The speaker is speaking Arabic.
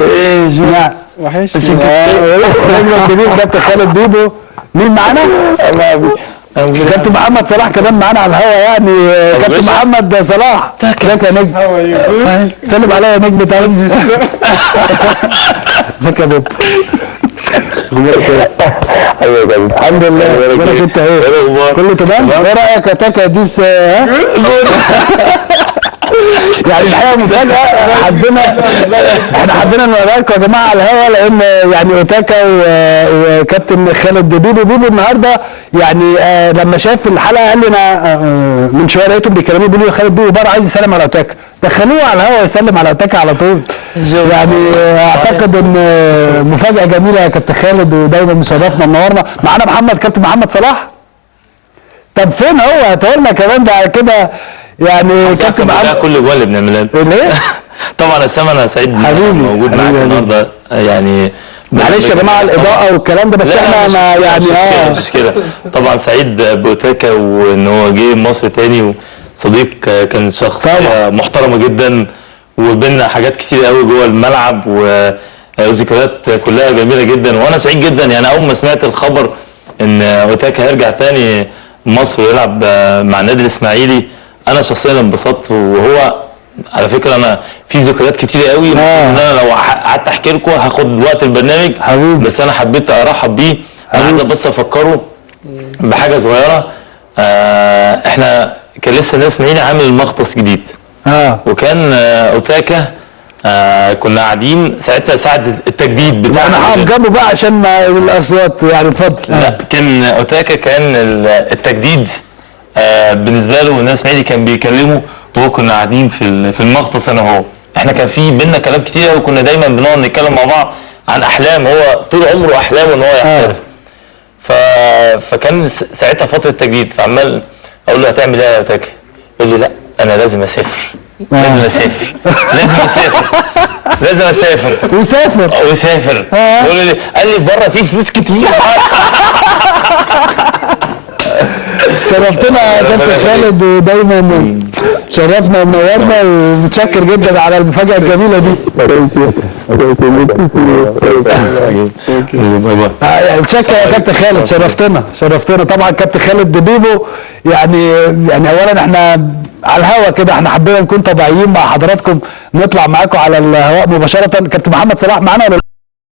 ايه نعم وحشني. نجم الكبير كابتن خالد بيبو. مين معانا؟ كابتن محمد صلاح كمان معانا على الهوا يعني. كابتن محمد صلاح ازيك يا نجم؟ سلم عليا يا نجم تعالى. ازيك يا بيبو؟ الحمد لله. اخبارك انت ايه؟ كله تمام؟ ايه رايك يا تاكا ديس؟ يعني الحقيقه مفاجاه احنا حبينا نوريها لكم يا جماعه على الهوا، لان يعني اوتاكا وكابتن خالد بيبو النهارده يعني لما شاف الحلقه قال لي انا من شويه لقيتهم بيكلموني بيقولوا لي خالد بيبو بره عايز يسلم على اوتاكا، دخلوه على الهوا يسلم على اوتاكا على طول. يعني اعتقد ان مفاجاه جميله يا كابتن خالد، ودايما مشرفنا منورنا. معانا كابتن محمد صلاح. طب فين هو؟ هتقولنا كمان بعد كده يعني كابتن محمد كل جوال اللي بنعملها ليه؟ طبعا اسامه انا سعيد موجود معاك النهارده يعني. معلش يا جماعه الاضاءه والكلام ده، بس احنا يعني مش كده. طبعا سعيد باوتاكا وان هو جه مصر تاني، وصديق كان شخصيه محترمه جدا، وبيننا حاجات كتير قوي جوه الملعب وذكريات كلها جميله جدا. وانا سعيد جدا يعني اول ما سمعت الخبر ان اوتاكا هيرجع تاني مصر ويلعب مع النادي الاسماعيلي، انا شخصيا انبسطت. وهو على فكره انا في ذكريات كتير قوي ان انا لو قعدت احكي لكم هاخد وقت البرنامج حبيبي. بس انا حبيت ارحب بيه. انا عايز بس افكره بحاجه صغيره. احنا كان لسه النادي الاسماعيلي عامل مختص جديد وكان اوتاكا كنا قاعدين ساعتها ساعه التجديد بتاع انا هقف جنبه بقى عشان الاصوات يعني. اتفضل. لا كان اوتاكا كان التجديد بالنسبه له والناس الاسماعيلي كان بيكلمه، وهو كنا قاعدين في المختص انا وهو. احنا كان في بينا كلام كتير قوي، وكنا دايما بنقعد نتكلم مع بعض عن احلام. هو طول عمره احلامه ان هو يحترف. فكان ساعتها فتره تجديد، فعمال اقول له هتعمل ايه يا اوتاكا؟ يقول لي لا انا لازم اسافر. لازم اسافر. لازم اسافر. وسافر. قال لي بره في فلوس كتير. شرفتنا يا كابتن خالد، ودايما شرفنا ونورنا، ومتشكر جدا على المفاجاه الجميله دي. شكرا يا كابتن خالد، شرفتنا طبعا. كابتن خالد بيبو يعني اولا احنا على الهوا كده احنا حبينا نكون طبيعيين مع حضراتكم، نطلع معاكم على الهواء مباشره. كابتن محمد صلاح معانا ولا